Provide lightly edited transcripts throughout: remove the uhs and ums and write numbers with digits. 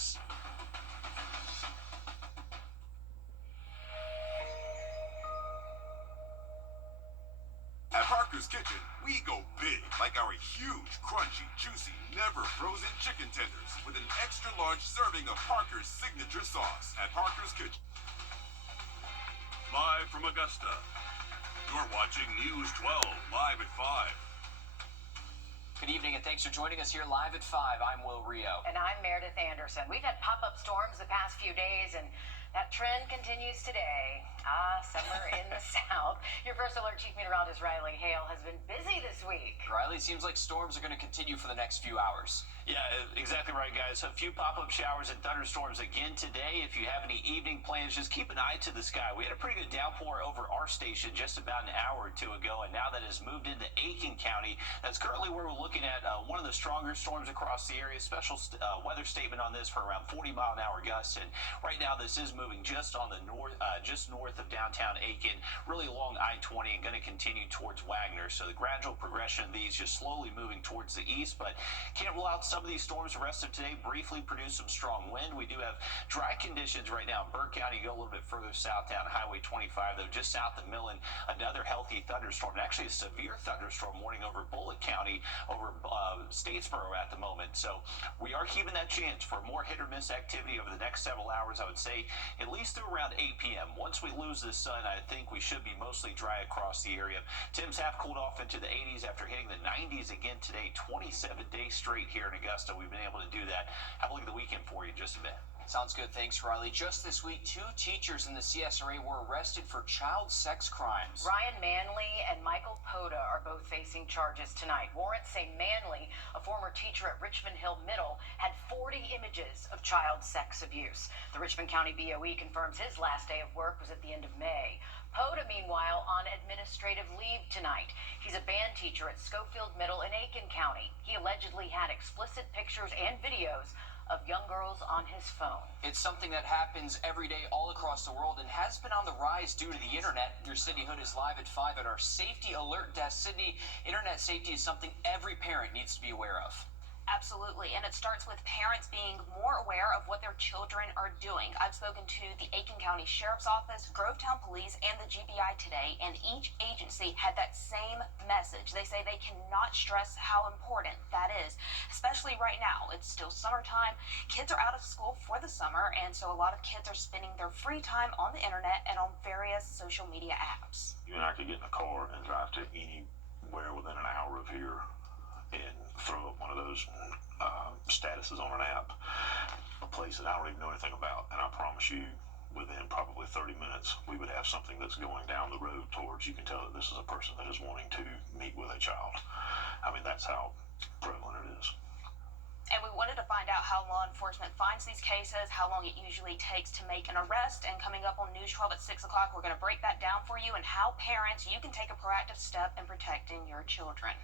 gas. At Parker's Kitchen, we go big, like our huge, crunchy, juicy, never frozen chicken tenders with an extra large serving of Parker's signature sauce. At Parker's Kitchen. Live from Augusta, you're watching News 12, live at 5. Good evening and thanks for joining us here live at 5. I'm Will Rio. And I'm Meredith Anderson. We've had pop-up storms the past few days and that trend continues today. Somewhere in the south. Your First Alert Chief Meteorologist Riley Hale has been busy this week. Riley, it seems like storms are going to continue for the next few hours. Yeah, exactly right, guys. A few pop-up showers and thunderstorms again today. If you have any evening plans, just keep an eye to the sky. We had a pretty good downpour over our station just about an hour or two ago, and now that has moved into Aiken County. That's currently where we're looking at one of the stronger storms across the area. Special weather statement on this for around 40-mile-an-hour gusts, and right now this is moving just on the north, just north of downtown Aiken, really along I-20, and going to continue towards Wagner. So the gradual progression of these just slowly moving towards the east, but can't rule out some of these storms the rest of today. Briefly produce some strong wind. We do have dry conditions right now in Burke County. Go a little bit further south down Highway 25, though, just south of Millen, another healthy thunderstorm, and actually a severe thunderstorm warning over Bullitt County, over Statesboro at the moment. So we are keeping that chance for more hit or miss activity over the next several hours. I would say at least through around 8 p.m. Once we lose the sun, I think we should be mostly dry across the area. Temps have cooled off into the 80s after hitting the 90s again today, 27 days straight here in Augusta. We've been able to do that. Have a look at the weekend for you in just a bit. Sounds good. Thanks, Riley. Just this week, 2 teachers in the CSRA were arrested for child sex crimes. Ryan Manley and Michael Poda are both facing charges tonight. Warrants say Manley, a former teacher at Richmond Hill Middle, had 40 images of child sex abuse. The Richmond County BOE confirms his last day of work was at the end of May. Poda, meanwhile, on administrative leave tonight. He's a band teacher at Schofield Middle in Aiken County. He allegedly had explicit pictures and videos of young girls on his phone. It's something that happens every day all across the world and has been on the rise due to the internet. Your Sydney Hood is live at 5 at our safety alert desk. Sydney, internet safety is something every parent needs to be aware of. Absolutely, and it starts with parents being more aware of what their children are doing. I've spoken to the Aiken County Sheriff's Office, Grovetown Police, and the GBI today, and each agency had that same message. They say they cannot stress how important that is, especially right now. It's still summertime. Kids are out of school for the summer, and so a lot of kids are spending their free time on the internet and on various social media apps. You and I could get in a car and drive to anywhere within an hour of here and throw up one of those statuses on an app, a place that I don't even know anything about, and I promise you within probably 30 minutes we would have something that's going down the road towards, you can tell that this is a person that is wanting to meet with a child. I mean, that's how prevalent it is. And we wanted to find out how law enforcement finds these cases, how long it usually takes to make an arrest, and coming up on News 12 at 6 o'clock, we're going to break that down for you and how parents, you can take a proactive step in protecting your children.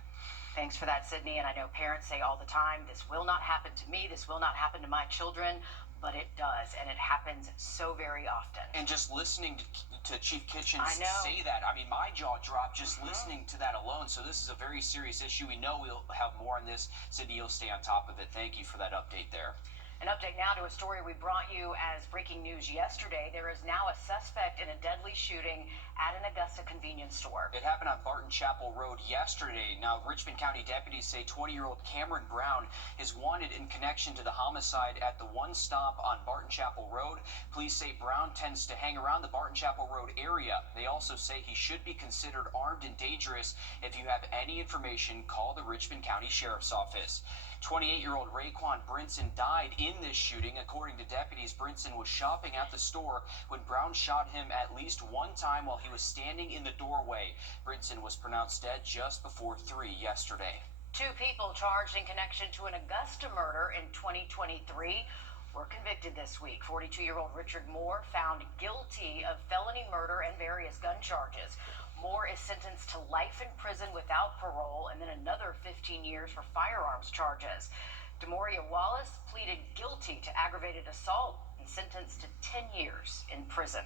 Thanks for that, Sydney. And I know parents say all the time, this will not happen to me, this will not happen to my children, but it does, and it happens so very often. And just listening to Chief Kitchens I know. say that, I mean, my jaw dropped just listening to that alone. So this is a very serious issue. We know we'll have more on this. Sydney, you'll stay on top of it. Thank you for that update there. An update now to a story we brought you as breaking news yesterday. There is now a suspect in a deadly shooting at an Augusta convenience store. It happened on Barton Chapel Road yesterday. Now, Richmond County deputies say 20-year-old Cameron Brown is wanted in connection to the homicide at the one stop on Barton Chapel Road. Police say Brown tends to hang around the Barton Chapel Road area. They also say he should be considered armed and dangerous. If you have any information, call the Richmond County Sheriff's Office. 28-year-old Raekwon Brinson died in this shooting. According to deputies, Brinson was shopping at the store when Brown shot him at least one time while he was standing in the doorway. Brinson was pronounced dead just before 3 yesterday. 2 people charged in connection to an Augusta murder in 2023 were convicted this week. 42-year-old Richard Moore found guilty of felony murder and various gun charges. Moore is sentenced to life in prison without parole and then another 15 years for firearms charges. Demoria Wallace pleaded guilty to aggravated assault and sentenced to 10 years in prison.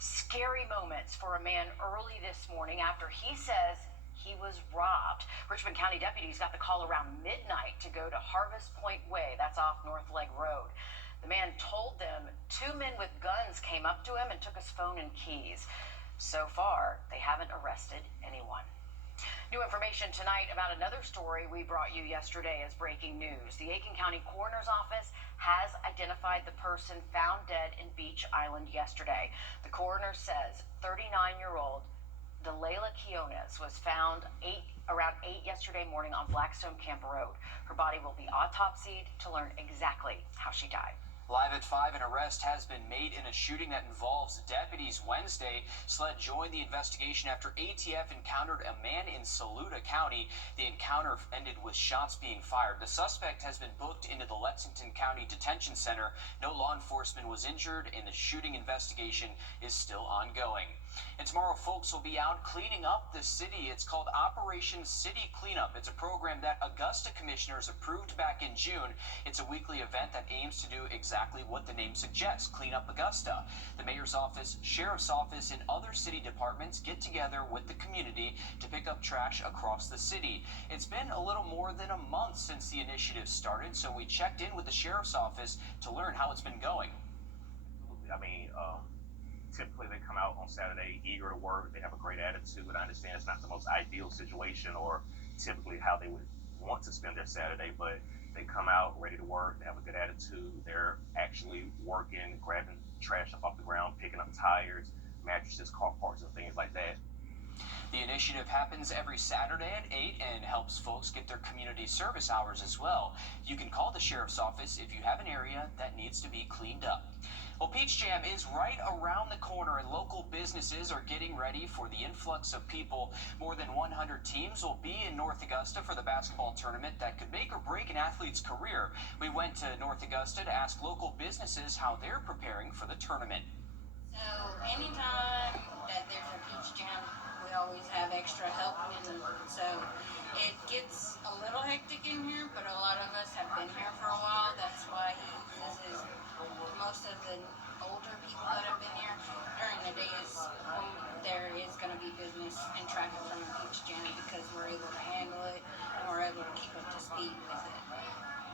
Scary moments for a man early this morning after he says he was robbed. Richmond County deputies got the call around midnight to go to Harvest Point Way. That's off North Leg Road. The man told them 2 men with guns came up to him and took his phone and keys. So far, they haven't arrested anyone. New information tonight about another story we brought you yesterday as breaking news. The Aiken County Coroner's Office has identified the person found dead in Beach Island yesterday. The coroner says 39-year-old Delayla Quiones was found around 8 yesterday morning on Blackstone Camp Road. Her body will be autopsied to learn exactly how she died. Live at 5, an arrest has been made in a shooting that involves deputies Wednesday. SLED joined the investigation after ATF encountered a man in Saluda County. The encounter ended with shots being fired. The suspect has been booked into the Lexington County Detention Center. No law enforcement was injured, and the shooting investigation is still ongoing. And tomorrow, folks will be out cleaning up the city. It's called Operation City Cleanup. It's a program that Augusta commissioners approved back in June. It's a weekly event that aims to do exactly what the name suggests, clean up Augusta. The mayor's office, sheriff's office, and other city departments get together with the community to pick up trash across the city. It's been a little more than a month since the initiative started, so we checked in with the sheriff's office to learn how it's been going. I mean, typically they come out on Saturday eager to work. They have a great attitude. I understand it's not the most ideal situation or typically how they would want to spend their Saturday, but they come out ready to work. They have a good attitude. They're actually working, grabbing trash up off the ground, picking up tires, mattresses, car parts, and things like that. The initiative happens every Saturday at 8 and helps folks get their community service hours as well. You can call the sheriff's office if you have an area that needs to be cleaned up. Well, Peach Jam is right around the corner, and local businesses are getting ready for the influx of people. More than 100 teams will be in North Augusta for the basketball tournament that could make or break an athlete's career. We went to North Augusta to ask local businesses how they're preparing for the tournament. So anytime that there's a Peach Jam, we always have extra help, and so it gets a little hectic in here, but a lot of us have been here for a while. That's why he uses most of the older people that have been here. During the days, there is going to be business and traffic from the Peach Jam because we're able to handle it and we're able to keep up to speed with it.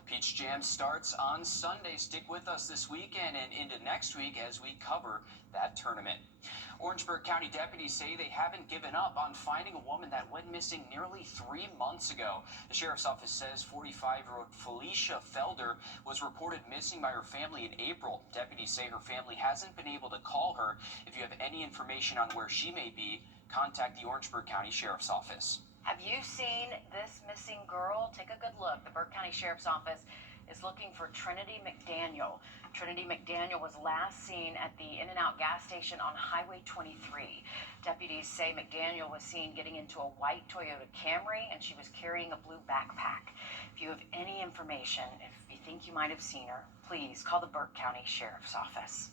Peach Jam starts on Sunday. Stick with us this weekend and into next week as we cover that tournament. Orangeburg County deputies say they haven't given up on finding a woman that went missing nearly 3 months ago. The sheriff's office says 45-year-old Felicia Felder was reported missing by her family in April. Deputies say her family hasn't been able to call her. If you have any information on where she may be, contact the Orangeburg County Sheriff's Office. Have you seen this missing girl? Take a good look. The Burke County Sheriff's Office is looking for Trinity McDaniel. Trinity McDaniel was last seen at the In-N-Out gas station on Highway 23. Deputies say McDaniel was seen getting into a white Toyota Camry, and she was carrying a blue backpack. If you have any information, if you think you might have seen her, please call the Burke County Sheriff's Office.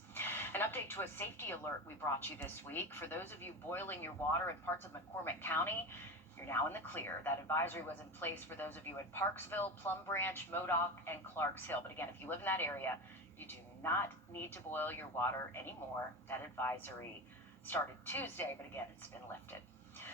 An update to a safety alert we brought you this week. For those of you boiling your water in parts of McCormick County, you're now in the clear. That advisory was in place for those of you in Parksville, Plum Branch, Modoc, and Clarks Hill. But again, if you live in that area, you do not need to boil your water anymore. That advisory started Tuesday, but again, it's been lifted.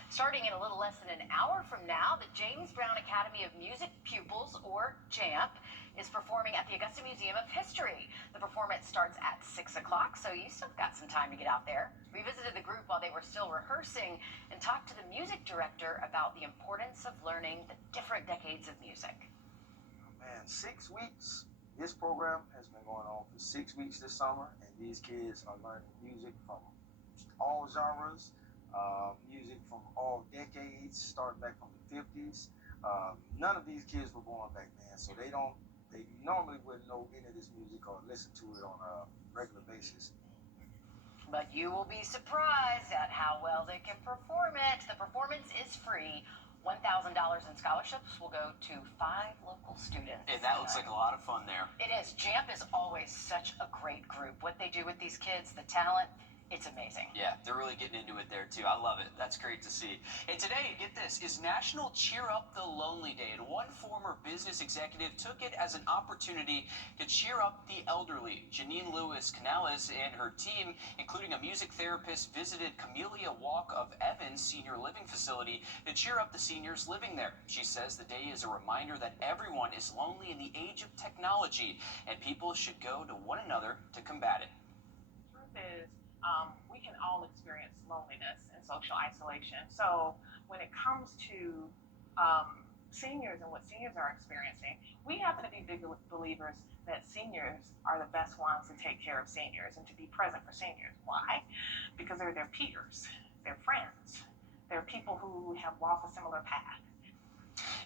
Starting in a little less than an hour from now, the James Brown Academy of Music pupils, or JAMP, is performing at the Augusta Museum of History. The performance starts at 6 o'clock, so you still got some time to get out there. We visited the group while they were still rehearsing and talked to the music director about the importance of learning the different decades of music. Man, 6 weeks. This program has been going on for 6 weeks this summer, and these kids are learning music from all genres, music from all decades, starting back from the 50s. None of these kids were born back then, so they normally wouldn't know any of this music or listen to it on a regular basis. But you will be surprised at how well they can perform it. The performance is free. $1,000 in scholarships will go to 5 local students. And that looks like a lot of fun there. It is. JAMP is always such a great group. What they do with these kids, the talent, It's amazing. Yeah, they're really getting into it there too. I love it. That's great to see. And today, get this, is National Cheer Up the Lonely Day. And one former business executive took it as an opportunity to cheer up the elderly. Janine Lewis Canales and her team, including a music therapist, visited Camellia Walk of Evans Senior Living Facility to cheer up the seniors living there. She says the day is a reminder that everyone is lonely in the age of technology, and people should go to one another to combat it. The truth is, we can all experience loneliness and social isolation. So when it comes to seniors and what seniors are experiencing, we happen to be big believers that seniors are the best ones to take care of seniors and to be present for seniors. Why? Because they're their peers, they're friends, they're people who have walked a similar path.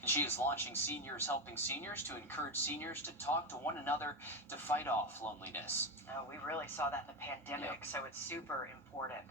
And she is launching Seniors Helping Seniors to encourage seniors to talk to one another to fight off loneliness. Oh, we really saw that in the pandemic, Yep. so it's super important.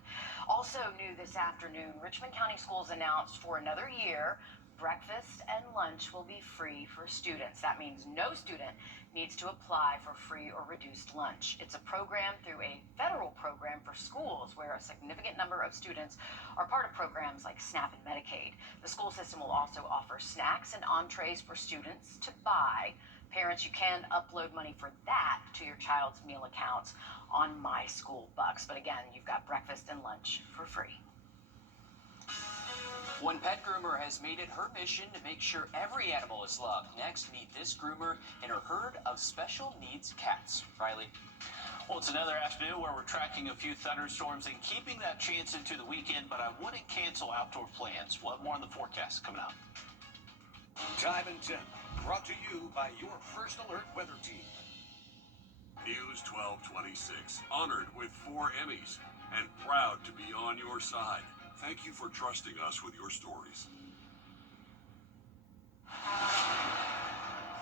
Also new this afternoon, Richmond County Schools announced for another year, breakfast and lunch will be free for students. That means no student needs to apply for free or reduced lunch. It's a program through a federal program for schools where a significant number of students are part of programs like SNAP and Medicaid. The school system will also offer snacks and entrees for students to buy. Parents, you can upload money for that to your child's meal accounts on My School Bucks. But again, you've got breakfast and lunch for free. One pet groomer has made it her mission to make sure every animal is loved. Next, meet this groomer and her herd of special needs cats. Riley. Well, it's another afternoon where we're tracking a few thunderstorms and keeping that chance into the weekend, but I wouldn't cancel outdoor plans. We'll have more on the forecast coming up. Time and Temp, brought to you by your First Alert weather team. News 1226, honored with 4 Emmys and proud to be on your side. Thank you for trusting us with your stories.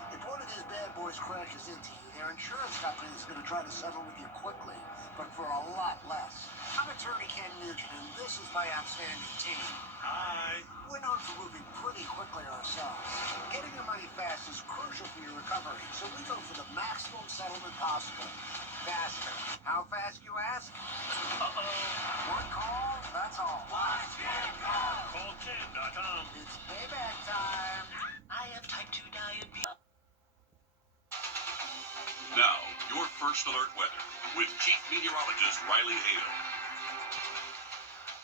If one of these bad boys crashes into you, their insurance company is going to try to settle with you quickly, but for a lot less. I'm attorney Ken Nugent, and this is my outstanding team. Hi. We're known for moving pretty quickly ourselves. Getting your money fast is crucial for your recovery, so we go for the maximum settlement possible. Faster. How fast, you ask? One call, that's all. Call Ken.com. It's payback time. I have type 2 diabetes. Now, your First Alert weather with Chief Meteorologist Riley Hale.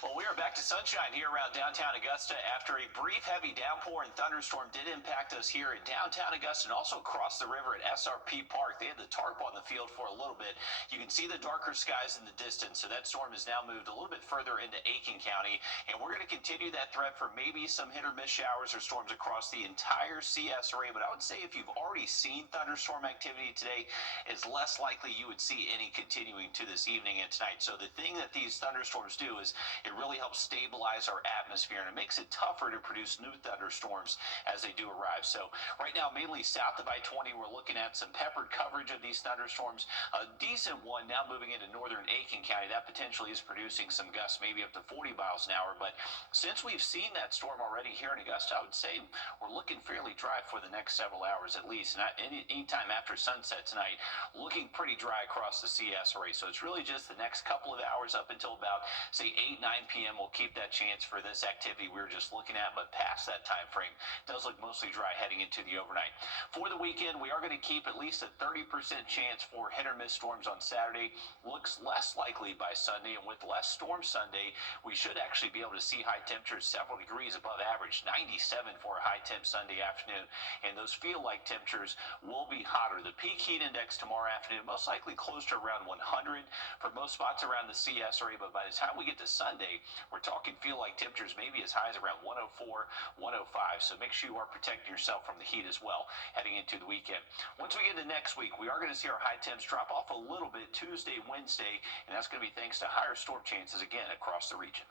Well, we are back to sunshine here around downtown Augusta after a brief heavy downpour and thunderstorm did impact us here in downtown Augusta and also across the river at SRP Park. They had the tarp on the field for a little bit. You can see the darker skies in the distance, so that storm has now moved a little bit further into Aiken County, and we're going to continue that threat for maybe some hit or miss showers or storms across the entire CS area. But I would say if you've already seen thunderstorm activity today, it's less likely you would see any continuing to this evening and tonight. So the thing that these thunderstorms do is it really helps stabilize our atmosphere, and it makes it tougher to produce new thunderstorms as they do arrive. So right now, mainly south of I-20, we're looking at some peppered coverage of these thunderstorms. A decent one now moving into northern Aiken County. That potentially is producing some gusts, maybe up to 40 miles an hour. But since we've seen that storm already here in Augusta, I would say we're looking fairly dry for the next several hours at least. And any time after sunset tonight, looking pretty dry across the CS area. So it's really just the next couple of hours up until about, say, 8, 9 p.m. We'll keep that chance for this activity we were just looking at, but past that time frame, it does look mostly dry heading into the overnight. For the weekend, we are going to keep at least a 30% chance for hit or miss storms on Saturday. Looks less likely by Sunday, and with less storms Sunday, we should actually be able to see high temperatures several degrees above average, 97 for a high temp Sunday afternoon, and those feel like temperatures will be hotter. The peak heat index tomorrow afternoon, most likely close to around 100 for most spots around the CS area, but by the time we get to Sunday, we're talking feel like temperatures maybe as high as around 104, 105. So make sure you are protecting yourself from the heat as well heading into the weekend. Once we get into next week, we are going to see our high temps drop off a little bit Tuesday, Wednesday, and that's going to be thanks to higher storm chances again across the region.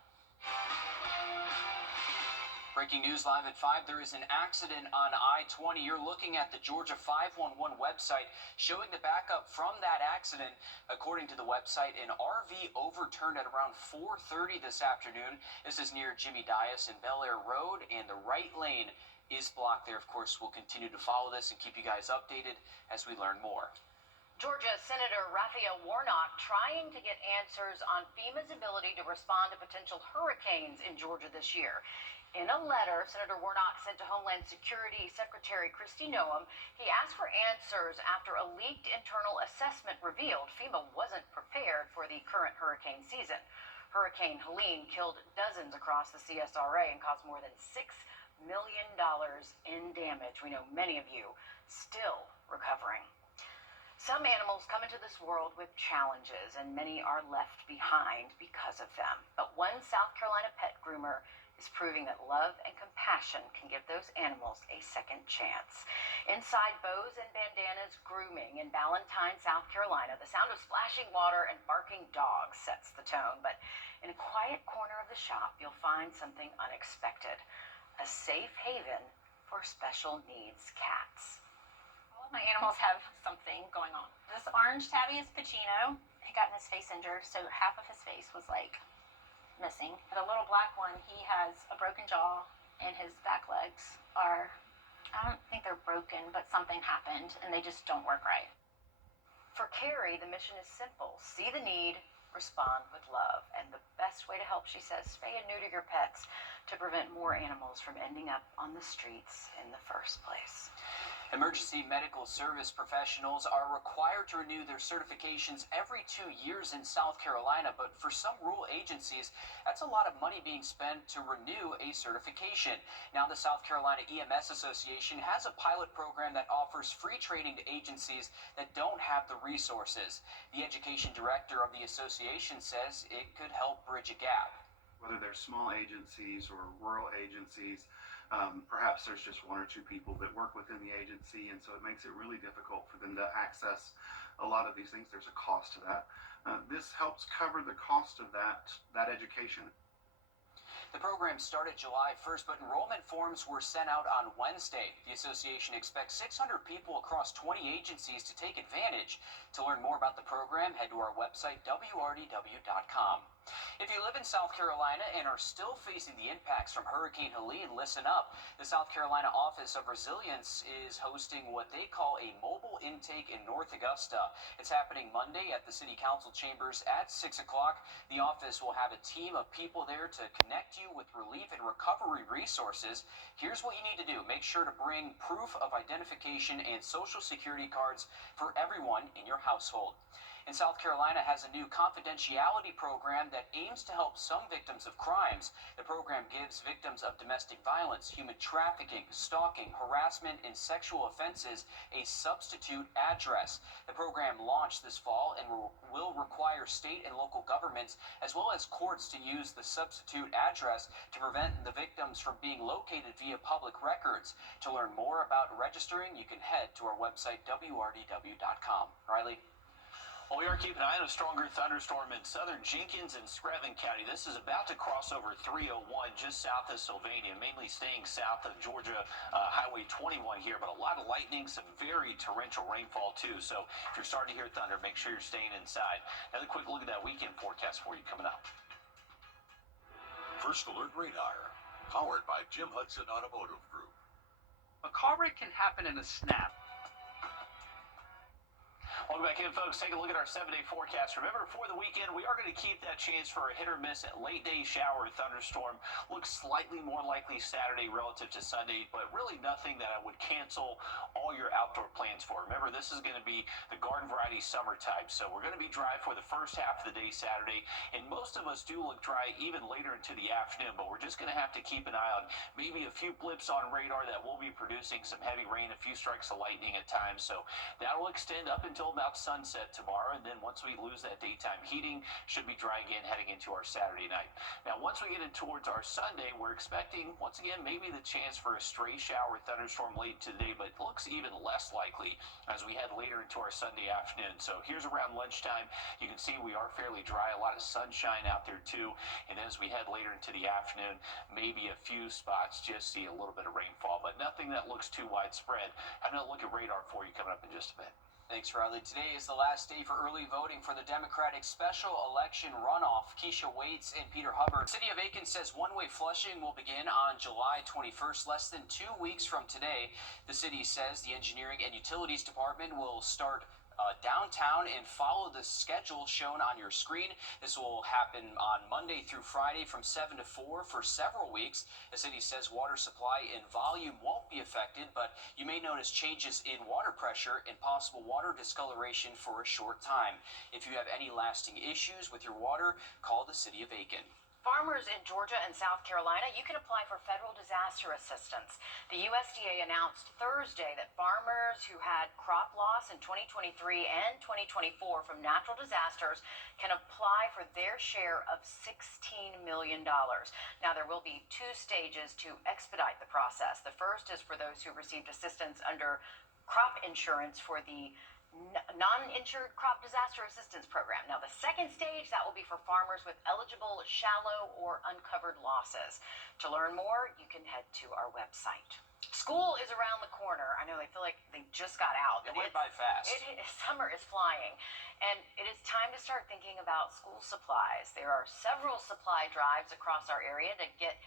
Breaking news live at 5. There is an accident on I-20. You're looking at the Georgia 511 website showing the backup from that accident. According to the website, an RV overturned at around 4:30 this afternoon. This is near Jimmy Dias and Bel Air Road, and the right lane is blocked there. Of course, we'll continue to follow this and keep you guys updated as we learn more. Georgia Senator Raphael Warnock trying to get answers on FEMA's ability to respond to potential hurricanes in Georgia this year. In a letter Senator Warnock sent to Homeland Security Secretary Kristi Noem, he asked for answers after a leaked internal assessment revealed FEMA wasn't prepared for the current hurricane season. Hurricane Helene killed dozens across the CSRA and caused more than $6 million in damage. We know many of you still recovering. Some animals come into this world with challenges, and many are left behind because of them. But one South Carolina pet groomer is proving that love and compassion can give those animals a second chance. Inside Bows and Bandanas Grooming in Ballantyne, South Carolina, the sound of splashing water and barking dogs sets the tone. But in a quiet corner of the shop, you'll find something unexpected. A safe haven for special needs cats. All of my animals have something going on. This orange tabby is Pacino. He got his face injured, so half of his face was like missing. The little black one, he has a broken jaw, and his back legs are, I don't think they're broken, but something happened, and they just don't work right. For Carrie, the mission is simple. See the need, respond with love. And the best way to help, she says, spay and neuter your pets to prevent more animals from ending up on the streets in the first place. Emergency medical service professionals are required to renew their certifications every 2 years in South Carolina, but for some rural agencies, that's a lot of money being spent to renew a certification. Now, the South Carolina EMS Association has a pilot program that offers free training to agencies that don't have the resources. The education director of the association says it could help bridge a gap. Whether they're small agencies or rural agencies, perhaps there's just one or two people that work within the agency, and so it makes it really difficult for them to access a lot of these things. There's a cost to that. This helps cover the cost of that education. The program started July 1st, but enrollment forms were sent out on Wednesday. The association expects 600 people across 20 agencies to take advantage. To learn more about the program, head to our website, Wrdw.com. If you live in South Carolina and are still facing the impacts from Hurricane Helene, listen up. The South Carolina Office of Resilience is hosting what they call a mobile intake in North Augusta. It's happening Monday at the City Council chambers at 6 o'clock. The office will have a team of people there to connect you with relief and recovery resources. Here's what you need to do. Make sure to bring proof of identification and social security cards for everyone in your household. And South Carolina has a new confidentiality program that aims to help some victims of crimes. The program gives victims of domestic violence, human trafficking, stalking, harassment, and sexual offenses a substitute address. The program launched this fall and will require state and local governments as well as courts to use the substitute address to prevent the victims from being located via public records. To learn more about registering, you can head to our website, Wrdw.com. Riley? Well, we are keeping an eye on a stronger thunderstorm in southern Jenkins and Screven County. This is about to cross over 301 just south of Sylvania, mainly staying south of Georgia Highway 21 here, but a lot of lightning, some very torrential rainfall too. So if you're starting to hear thunder, make sure you're staying inside. Another quick look at that weekend forecast for you coming up. First Alert Radar, powered by Jim Hudson Automotive Group. A car wreck can happen in a snap. Welcome back in, folks. Take a look at our 7-day forecast. Remember, for the weekend, we are going to keep that chance for a hit or miss at late-day shower thunderstorm. Looks slightly more likely Saturday relative to Sunday, but really nothing that I would cancel all your outdoor plans for. Remember, this is going to be the garden variety summer type, so we're going to be dry for the first half of the day Saturday, and most of us do look dry even later into the afternoon, but we're just going to have to keep an eye on maybe a few blips on radar that will be producing some heavy rain, a few strikes of lightning at times, so that will extend up until about sunset tomorrow, and then once we lose that daytime heating, should be dry again heading into our Saturday night. Now, once we get in towards our Sunday, we're expecting, once again, maybe the chance for a stray shower thunderstorm late today, but it looks even less likely as we head later into our Sunday afternoon. So here's around lunchtime. You can see we are fairly dry, a lot of sunshine out there too, and as we head later into the afternoon, maybe a few spots just see a little bit of rainfall, but nothing that looks too widespread. Have another look at radar for you coming up in just a bit. Thanks, Riley. Today is the last day for early voting for the Democratic special election runoff. Keisha Waits and Peter Hubbard. City of Aiken says one-way flushing will begin on July 21st, less than 2 weeks from today. The city says the Engineering and Utilities Department will start downtown and follow the schedule shown on your screen. This will happen on Monday through Friday from 7 to 4 for several weeks. The city says water supply and volume won't be affected, but you may notice changes in water pressure and possible water discoloration for a short time. If you have any lasting issues with your water, call the city of Aiken. Farmers in Georgia and South Carolina, you can apply for federal disaster assistance. The USDA announced Thursday that farmers who had crop loss in 2023 and 2024 from natural disasters can apply for their share of $16 million. Now, there will be two stages to expedite the process. The first is for those who received assistance under crop insurance for the non-insured crop disaster assistance program. Now, the second stage, that will be for farmers with eligible shallow or uncovered losses. To learn more, you can head to our website. School is around the corner. I know they feel like they just got out. It went by fast. Summer is flying, and it is time to start thinking about school supplies. There are several supply drives across our area to get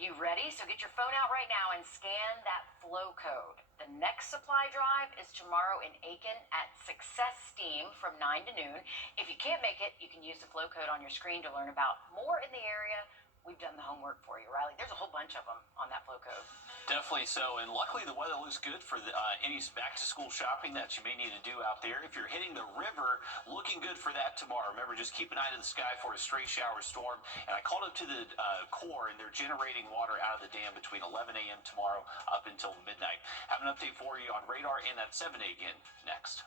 you ready, so get your phone out right now and scan that flow code. The next supply drive is tomorrow in Aiken at Success Steam from 9 to noon. If you can't make it, you can use the flow code on your screen to learn about more in the area. We've done the homework for you, Riley. There's a whole bunch of them on that flow code. Definitely so, and luckily the weather looks good for any back-to-school shopping that you may need to do out there. If you're hitting the river, looking good for that tomorrow. Remember, just keep an eye to the sky for a stray shower storm. And I called up to the Corps, and they're generating water out of the dam between 11 a.m. tomorrow up until midnight. Have an update for you on radar and that 7 again next.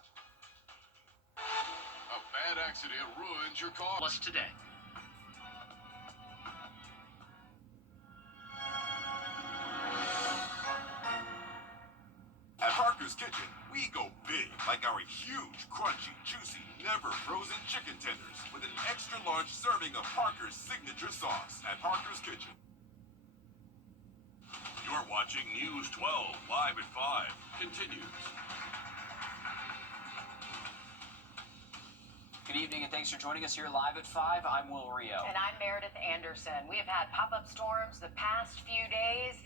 A bad accident ruins your car. Plus today. At Parker's Kitchen, we go big, like our huge, crunchy, juicy, never frozen chicken tenders with an extra large serving of Parker's signature sauce. At Parker's Kitchen. You're watching News 12 live at 5. Continues. Good evening and thanks for joining us here live at 5. I'm Will Rio. And I'm Meredith Anderson. We have had pop-up storms the past few days.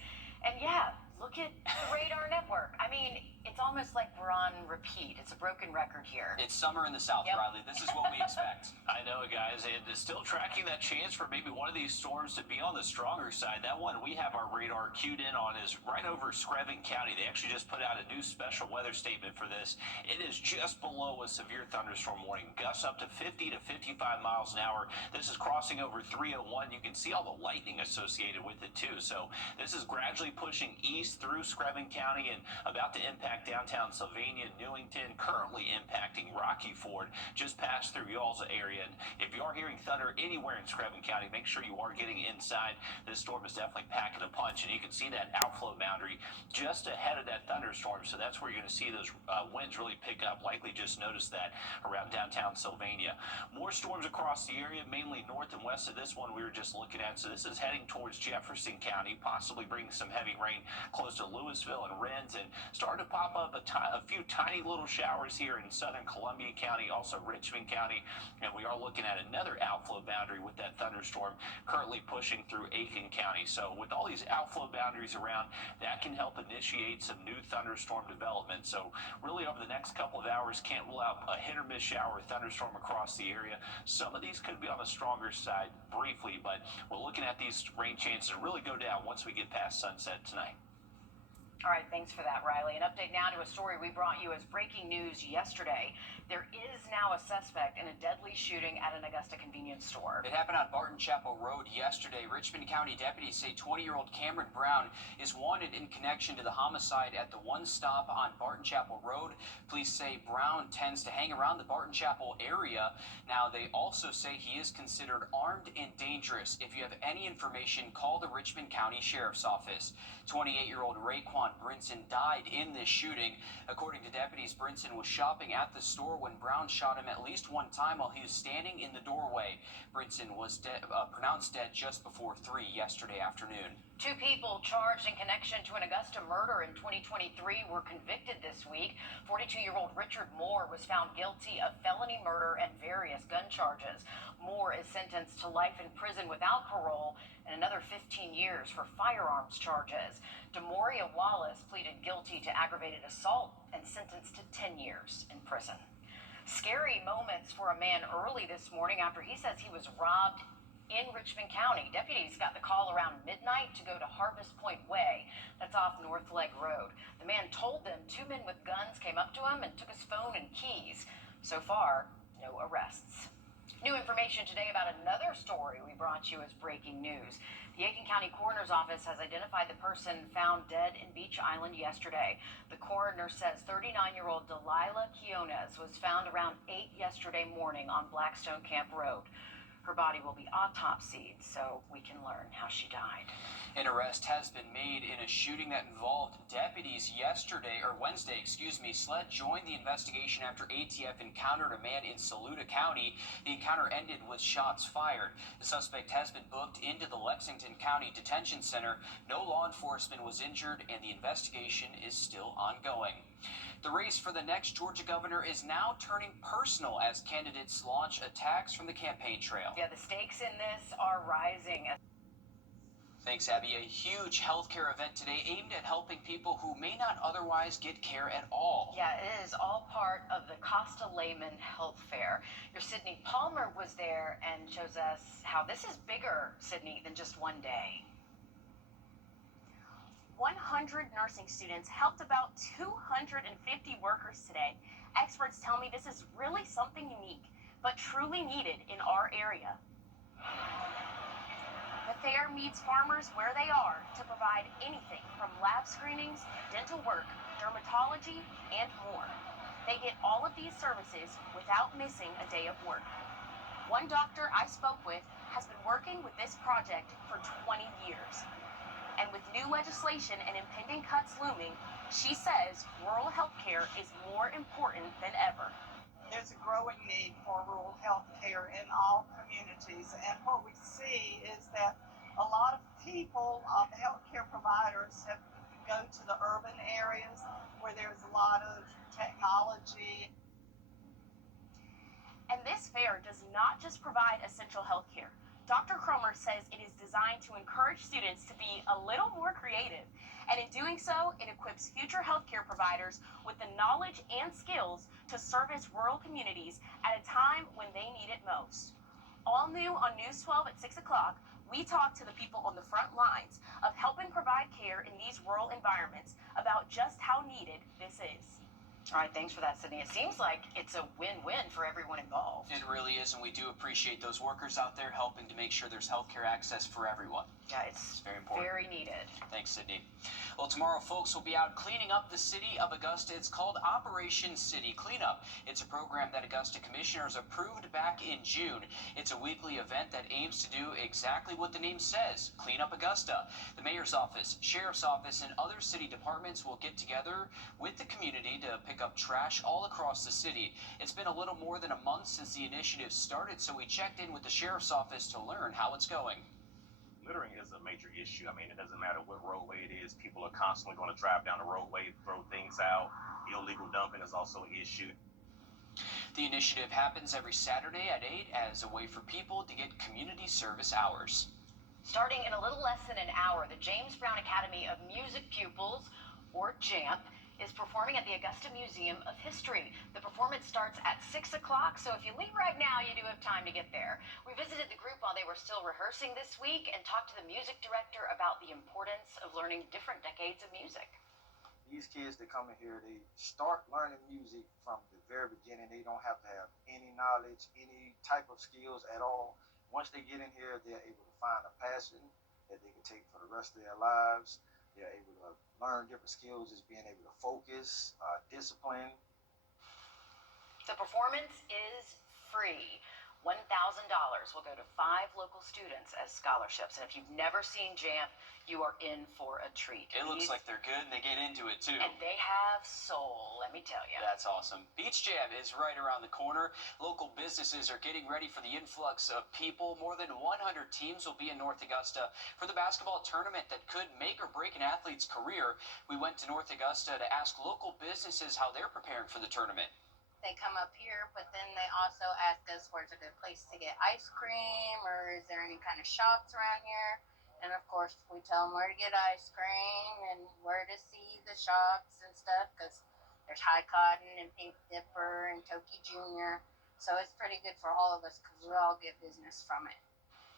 And yeah, look at the radar network. I mean, it's almost like we're on repeat. It's a broken record here. It's summer in the South, Yep. Riley. This is what we expect. I know, guys, and still tracking that chance for maybe one of these storms to be on the stronger side. That one we have our radar cued in on is right over Screven County. They actually just put out a new special weather statement for this. It is just below a severe thunderstorm warning. Gusts up to 50 to 55 miles an hour. This is crossing over 301. You can see all the lightning associated with it, too. So this is gradually pushing east through Screven County and about to impact downtown Sylvania, Newington, currently impacting Rocky Ford, just past through y'all's area. And if you are hearing thunder anywhere in Screven County, make sure you are getting inside. This storm is definitely packing a punch, and you can see that outflow boundary just ahead of that thunderstorm. So that's where you're going to see those winds really pick up. Likely just noticed that around downtown Sylvania. More storms across the area, mainly north and west of this one we were just looking at. So this is heading towards Jefferson County, possibly bringing some heavy rain close to Louisville and Rennes, and starting to pop up a few tiny little showers here in southern Columbia County, also Richmond County, and we are looking at another outflow boundary with that thunderstorm currently pushing through Aiken County. So with all these outflow boundaries around, that can help initiate some new thunderstorm development. So really over the next couple of hours, can't rule out a hit or miss shower or thunderstorm across the area. Some of these could be on the stronger side briefly, but we're looking at these rain chances really go down once we get past sunset tonight. All right, thanks for that, Riley. An update now to a story we brought you as breaking news yesterday. There is now a suspect in a deadly shooting at an Augusta convenience store. It happened on Barton Chapel Road yesterday. Richmond County deputies say 20-year-old Cameron Brown is wanted in connection to the homicide at the one stop on Barton Chapel Road. Police say Brown tends to hang around the Barton Chapel area. Now, they also say he is considered armed and dangerous. If you have any information, call the Richmond County Sheriff's Office. 28-year-old Raekwon Brinson died in this shooting. According to deputies, Brinson was shopping at the store when Brown shot him at least one time while he was standing in the doorway. Brinson was pronounced dead just before 3 yesterday afternoon. 2 people charged in connection to an Augusta murder in 2023 were convicted this week. 42-year-old Richard Moore was found guilty of felony murder and various gun charges. Moore is sentenced to life in prison without parole and another 15 years for firearms charges. Demoria Wallace pleaded guilty to aggravated assault and sentenced to 10 years in prison. Scary moments for a man early this morning after he says he was robbed in Richmond County. Deputies got the call around midnight to go to Harvest Point Way. That's off North Leg Road. The man told them 2 men with guns came up to him and took his phone and keys. So far, no arrests. New information today about another story we brought you as breaking news. The Aiken County Coroner's Office has identified the person found dead in Beach Island yesterday. The coroner says 39-year-old Delilah Quiones was found around 8 yesterday morning on Blackstone Camp Road. Her body will be autopsied so we can learn how she died. An arrest has been made in a shooting that involved deputies Wednesday. SLED joined the investigation after ATF encountered a man in Saluda County. The encounter ended with shots fired. The suspect has been booked into the Lexington County Detention Center. No law enforcement was injured, and the investigation is still ongoing. The race for the next Georgia governor is now turning personal as candidates launch attacks from the campaign trail. Yeah, the stakes in this are rising. Thanks, Abby. A huge healthcare event today aimed at helping people who may not otherwise get care at all. Yeah, it is all part of the Costa Layman Health Fair. Your Sydney Palmer was there and shows us how this is bigger, Sydney, than just one day. 100 nursing students helped about 250 workers today. Experts tell me this is really something unique, but truly needed in our area. The fair meets farmers where they are to provide anything from lab screenings, dental work, dermatology, and more. They get all of these services without missing a day of work. One doctor I spoke with has been working with this project for 20 years. And with new legislation and impending cuts looming, she says rural health care is more important than ever. There's a growing need for rural health care in all communities. And what we see is that a lot of people, healthcare providers, go to the urban areas where there's a lot of technology. And this fair does not just provide essential health care. Dr. Cromer says it is designed to encourage students to be a little more creative. And in doing so, it equips future healthcare providers with the knowledge and skills to service rural communities at a time when they need it most. All new on News 12 at 6 o'clock, we talk to the people on the front lines of helping provide care in these rural environments about just how needed this is. All right, thanks for that, Sydney. It seems like it's a win-win for everyone involved. It really is, and we do appreciate those workers out there helping to make sure there's healthcare access for everyone. Yeah, it's very important. Very needed. Thanks, Sydney. Well, tomorrow, folks will be out cleaning up the city of Augusta. It's called Operation City Cleanup. It's a program that Augusta commissioners approved back in June. It's a weekly event that aims to do exactly what the name says, clean up Augusta. The mayor's office, sheriff's office, and other city departments will get together with the community to pick up trash all across the city. It's been a little more than a month since the initiative started, so we checked in with the sheriff's office to learn how it's going. Littering is a major issue. I mean, it doesn't matter what roadway it is. People are constantly going to drive down the roadway, throw things out. Illegal dumping is also an issue. The initiative happens every Saturday at 8 as a way for people to get community service hours. Starting in a little less than an hour, the James Brown Academy of Music pupils, or JAMP, is performing at the Augusta Museum of History. The performance starts at 6 o'clock, so if you leave right now, you do have time to get there. We visited the group while they were still rehearsing this week and talked to the music director about the importance of learning different decades of music. These kids that come in here, they start learning music from the very beginning. They don't have to have any knowledge, any type of skills at all. Once they get in here, they're able to find a passion that they can take for the rest of their lives. They're able to learn different skills as being able to focus, discipline. The performance is free. $1,000 will go to 5 local students as scholarships. And if you've never seen Jamp, you are in for a treat. It looks like they're good and they get into it too. And they have soul, let me tell you. That's awesome. Beach Jam is right around the corner. Local businesses are getting ready for the influx of people. More than 100 teams will be in North Augusta for the basketball tournament that could make or break an athlete's career. We went to North Augusta to ask local businesses how they're preparing for the tournament. They come up here, but then they also ask us where's a good place to get ice cream, or is there any kind of shops around here? And of course, we tell them where to get ice cream and where to see the shops and stuff, because there's High Cotton and Pink Dipper and Toki Jr. So it's pretty good for all of us because we all get business from it.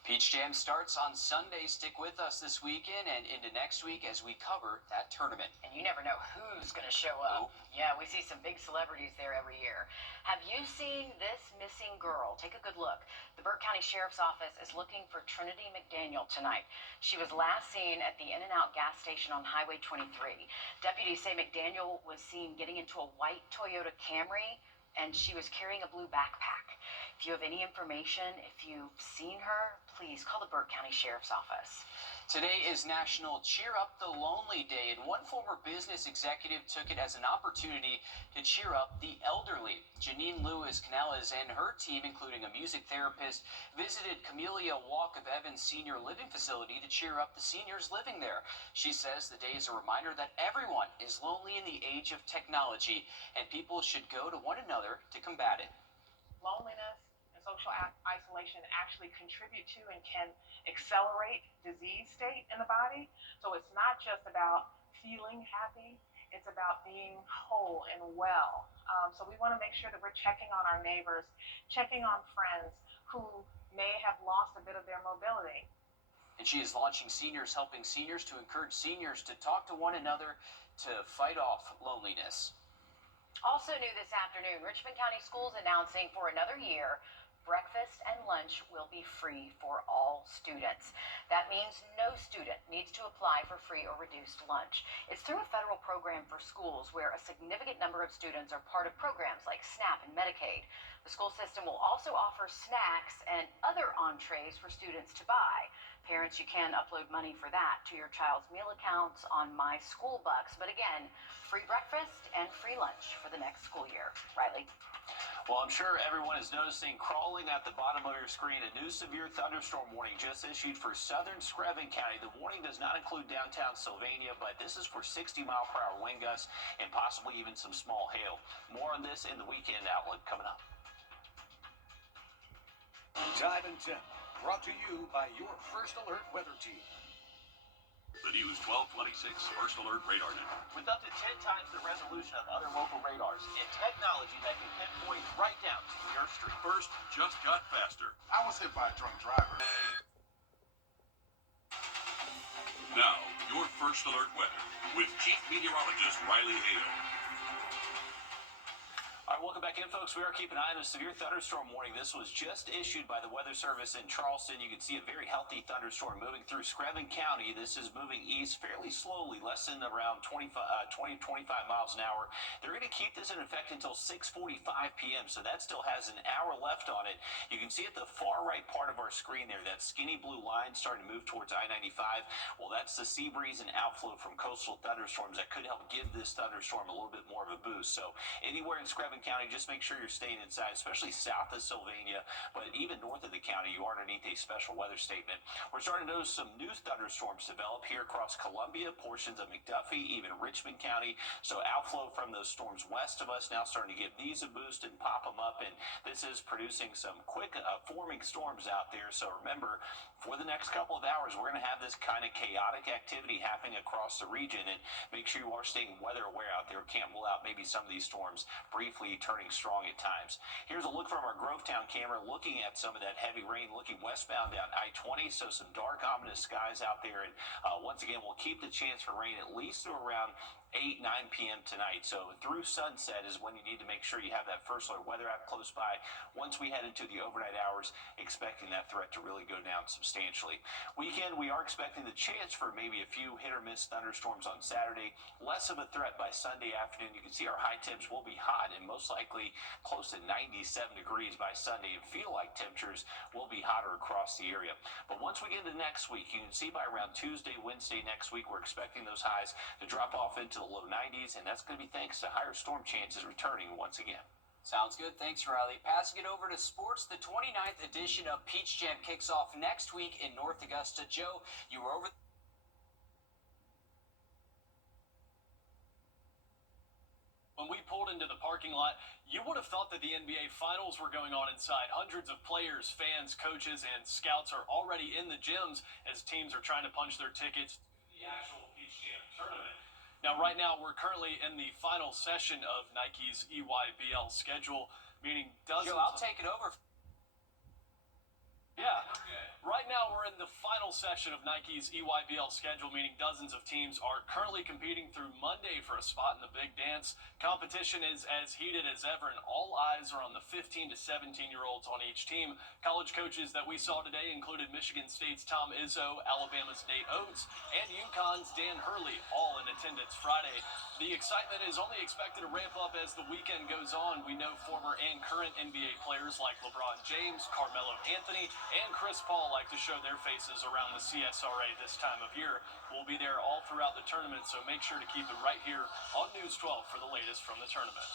Peach Jam starts on Sunday. Stick with us this weekend and into next week as we cover that tournament. And you never know who's going to show up. Yeah, we see some big celebrities there every year. Have you seen this missing girl? Take a good look. The Burke County Sheriff's Office is looking for Trinity McDaniel tonight. She was last seen at the In-N-Out gas station on Highway 23. Deputies say McDaniel was seen getting into a white Toyota Camry, and she was carrying a blue backpack. If you have any information, if you've seen her, please call the Burke County Sheriff's Office. Today is National Cheer Up the Lonely Day, and one former business executive took it as an opportunity to cheer up the elderly. Janine Lewis Canellas and her team, including a music therapist, visited Camellia Walk of Evans Senior Living Facility to cheer up the seniors living there. She says the day is a reminder that everyone is lonely in the age of technology, and people should go to one another to combat it. Loneliness and social isolation actually contribute to and can accelerate disease state in the body. So it's not just about feeling happy, it's about being whole and well. So we want to make sure that we're checking on our neighbors, checking on friends who may have lost a bit of their mobility. And she is launching Seniors Helping Seniors to encourage seniors to talk to one another to fight off loneliness. Also new this afternoon, Richmond County Schools announcing for another year, breakfast and lunch will be free for all students. That means no student needs to apply for free or reduced lunch. It's through a federal program for schools where a significant number of students are part of programs like SNAP and Medicaid. The school system will also offer snacks and other entrees for students to buy. Parents, you can upload money for that to your child's meal accounts on My School Bucks. But again, free breakfast and free lunch for the next school year. Riley? Well, I'm sure everyone is noticing crawling at the bottom of your screen a new severe thunderstorm warning just issued for southern Screven County. The warning does not include downtown Sylvania, but this is for 60-mile-per-hour wind gusts and possibly even some small hail. More on this in the Weekend Outlook coming up. Time and Temp, brought to you by your First Alert weather team. The News 1226 First Alert Radar Network. With up to 10 times the resolution of other local radars and technology that can pinpoint right down to your street. First just got faster. I was hit by a drunk driver. Now, your First Alert weather with Chief Meteorologist Riley Hale. All right, welcome back in, folks. We are keeping an eye on a severe thunderstorm warning. This was just issued by the Weather Service in Charleston. You can see a very healthy thunderstorm moving through Screven County. This is moving east fairly slowly, less than around 25 miles an hour. They're going to keep this in effect until 6:45 p.m., so that still has an hour left on it. You can see at the far right part of our screen there, that skinny blue line starting to move towards I-95. Well, that's the sea breeze and outflow from coastal thunderstorms that could help give this thunderstorm a little bit more of a boost. So anywhere in Screven County, just make sure you're staying inside, especially south of Sylvania, but even north of the county, you are underneath a special weather statement. We're starting to notice some new thunderstorms develop here across Columbia, portions of McDuffie, even Richmond County. So outflow from those storms west of us now starting to give these a boost and pop them up, and this is producing some quick forming storms out there. So remember, for the next couple of hours, we're going to have this kind of chaotic activity happening across the region, and make sure you are staying weather aware out there. Can't rule out maybe some of these storms briefly turning strong at times. Here's a look from our Grovetown camera looking at some of that heavy rain looking westbound down I-20, so some dark ominous skies out there, and once again we'll keep the chance for rain at least through around 8, 9 p.m. tonight. So through sunset is when you need to make sure you have that first alert weather app close by. Once we head into the overnight hours, expecting that threat to really go down substantially. Weekend, we are expecting the chance for maybe a few hit or miss thunderstorms on Saturday. Less of a threat by Sunday afternoon. You can see our high temps will be hot and most likely close to 97 degrees by Sunday, and feel like temperatures will be hotter across the area. But once we get into next week, you can see by around Tuesday, Wednesday next week, we're expecting those highs to drop off into the low 90s, and that's going to be thanks to higher storm chances returning once again. Sounds good. Thanks, Riley. Passing it over to sports, the 29th edition of Peach Jam kicks off next week in North Augusta. Joe, you were over. When we pulled into the parking lot, you would have thought that the NBA Finals were going on inside. Hundreds of players, fans, coaches, and scouts are already in the gyms as teams are trying to punch their tickets to the actual Peach Jam tournament. Now, right now, we're currently in the final session of Nike's EYBL schedule, meaning dozens. Joe, I'll take it over. Yeah. Right now, we're in the final session of Nike's EYBL schedule, meaning dozens of teams are currently competing through Monday for a spot in the big dance. Competition is as heated as ever, and all eyes are on the 15 to 17-year-olds on each team. College coaches that we saw today included Michigan State's Tom Izzo, Alabama's Nate Oates, and UConn's Dan Hurley, all in attendance Friday. The excitement is only expected to ramp up as the weekend goes on. We know former and current NBA players like LeBron James, Carmelo Anthony, and Chris Paul like to show their faces around the CSRA this time of year. We'll be there all throughout the tournament, so make sure to keep it right here on News 12 for the latest from the tournament.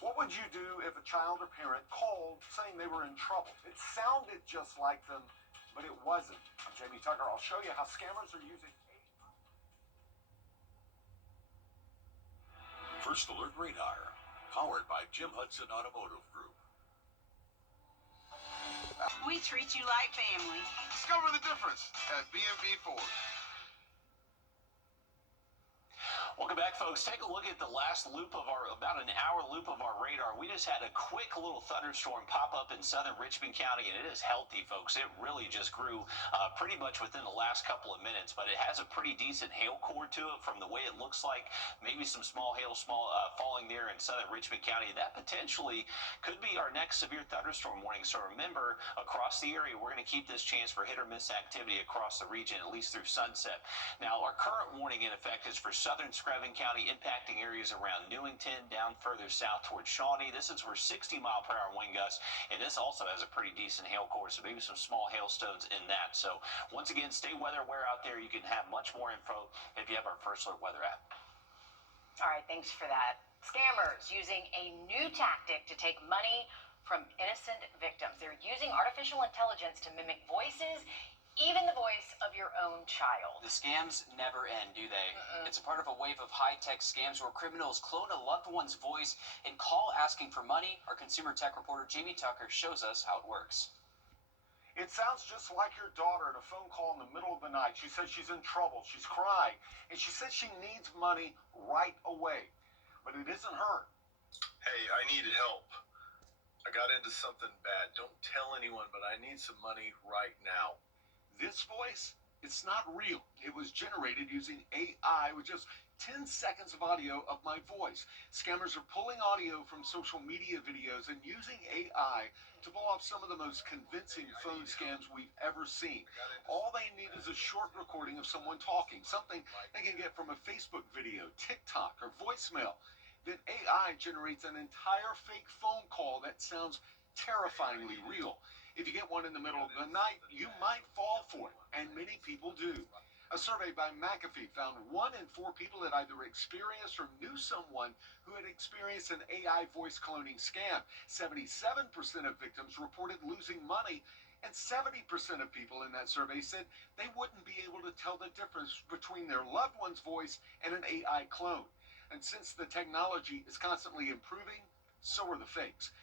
What would you do if a child or parent called saying they were in trouble? It sounded just like them, but it wasn't. I'm Jamie Tucker. I'll show you how scammers are using First Alert Radar, powered by Jim Hudson Automotive Group. We treat you like family. Discover the difference at B&B Ford. Welcome back, folks. Take a look at the last loop of about an hour loop of our radar. We just had a quick little thunderstorm pop up in southern Richmond County, and it is healthy, folks. It really just grew pretty much within the last couple of minutes, but it has a pretty decent hail core to it from the way it looks like. Maybe some small hail falling there in southern Richmond County. That potentially could be our next severe thunderstorm warning. So remember, across the area, we're going to keep this chance for hit or miss activity across the region, at least through sunset. Now, our current warning in effect is for southern Screven County, impacting areas around Newington, down further south towards Shawnee. This is where 60-mile-per-hour wind gusts, and this also has a pretty decent hail core, so maybe some small hailstones in that. So once again, stay weather aware out there. You can have much more info if you have our First Alert weather app. All right, thanks for that. Scammers using a new tactic to take money from innocent victims. They're using artificial intelligence to mimic voices, even the voice of your own child. The scams never end, do they? It's a part of a wave of high-tech scams where criminals clone a loved one's voice and call asking for money. Our consumer tech reporter Jamie Tucker shows us how it works. It sounds just like your daughter in a phone call in the middle of the night. She says she's in trouble. She's crying. And she says she needs money right away. But it isn't her. Hey, I need help. I got into something bad. Don't tell anyone, but I need some money right now. This voice, it's not real. It was generated using AI with just 10 seconds of audio of my voice. Scammers are pulling audio from social media videos and using AI to pull off some of the most convincing phone scams we've ever seen. All they need is a short recording of someone talking, something they can get from a Facebook video, TikTok, or voicemail. Then AI generates an entire fake phone call that sounds terrifyingly real. If you get one in the middle of the night, you might fall for it, and many people do. A survey by McAfee found 1 in 4 people had either experienced or knew someone who had experienced an AI voice cloning scam. 77% of victims reported losing money, and 70% of people in that survey said they wouldn't be able to tell the difference between their loved one's voice and an AI clone. And since the technology is constantly improving, so are the fakes.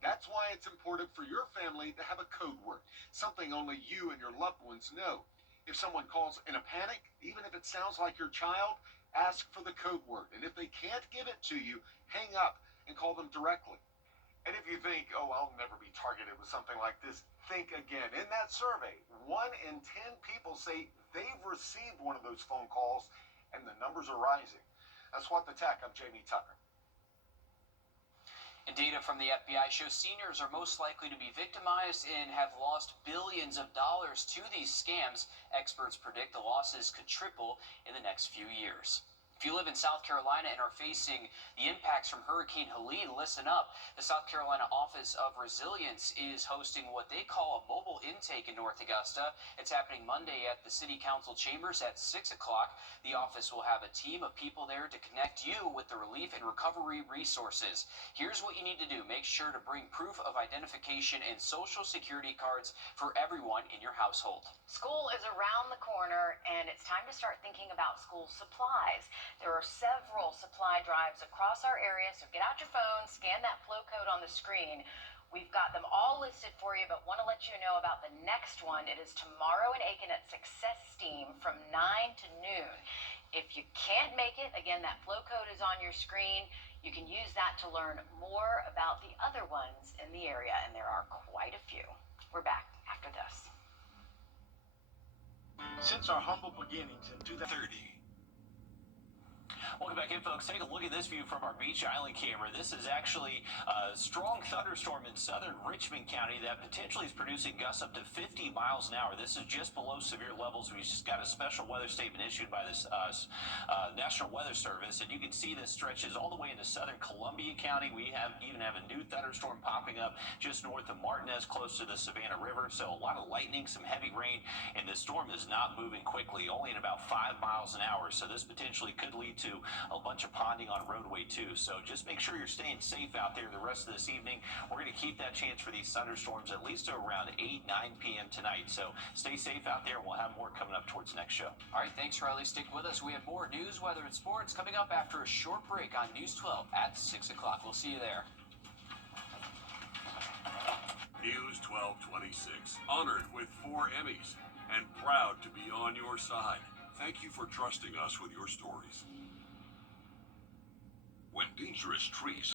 That's why it's important for your family to have a code word, something only you and your loved ones know. If someone calls in a panic, even if it sounds like your child, ask for the code word. And if they can't give it to you, hang up and call them directly. And if you think, oh, I'll never be targeted with something like this, think again. In that survey, 1 in 10 people say they've received one of those phone calls, and the numbers are rising. That's What the Tech. I'm Jamie Tucker. And data from the FBI shows seniors are most likely to be victimized and have lost billions of dollars to these scams. Experts predict the losses could triple in the next few years. If you live in South Carolina and are facing the impacts from Hurricane Helene, listen up. The South Carolina Office of Resilience is hosting what they call a mobile intake in North Augusta. It's happening Monday at the City Council chambers at 6 o'clock. The office will have a team of people there to connect you with the relief and recovery resources. Here's what you need to do. Make sure to bring proof of identification and social security cards for everyone in your household. School is around the corner, and it's time to start thinking about school supplies. There are several supply drives across our area, so get out your phone, scan that flow code on the screen. We've got them all listed for you, but want to let you know about the next one. It is tomorrow in Aiken at Success Steam from 9 to noon. If you can't make it, again, that flow code is on your screen. You can use that to learn more about the other ones in the area, and there are quite a few. We're back after this. Since our humble beginnings in 2030. Welcome back in, folks. Take a look at this view from our Beach Island camera. This is actually a strong thunderstorm in southern Richmond County that potentially is producing gusts up to 50 miles an hour. This is just below severe levels. We just got a special weather statement issued by this National Weather Service, and you can see this stretches all the way into southern Columbia County. We even have a new thunderstorm popping up just north of Martinez, close to the Savannah River. So a lot of lightning, some heavy rain, and this storm is not moving quickly, only at about 5 miles an hour. So this potentially could lead to a bunch of ponding on roadway 2. So just make sure you're staying safe out there the rest of this evening. We're going to keep that chance for these thunderstorms at least to around 8, 9 p.m. tonight. So stay safe out there. We'll have more coming up towards next show. All right, thanks, Riley. Stick with us. We have more news, weather, and sports coming up after a short break on News 12 at 6 o'clock. We'll see you there. News 1226, honored with 4 Emmys and proud to be on your side. Thank you for trusting us with your stories. When dangerous trees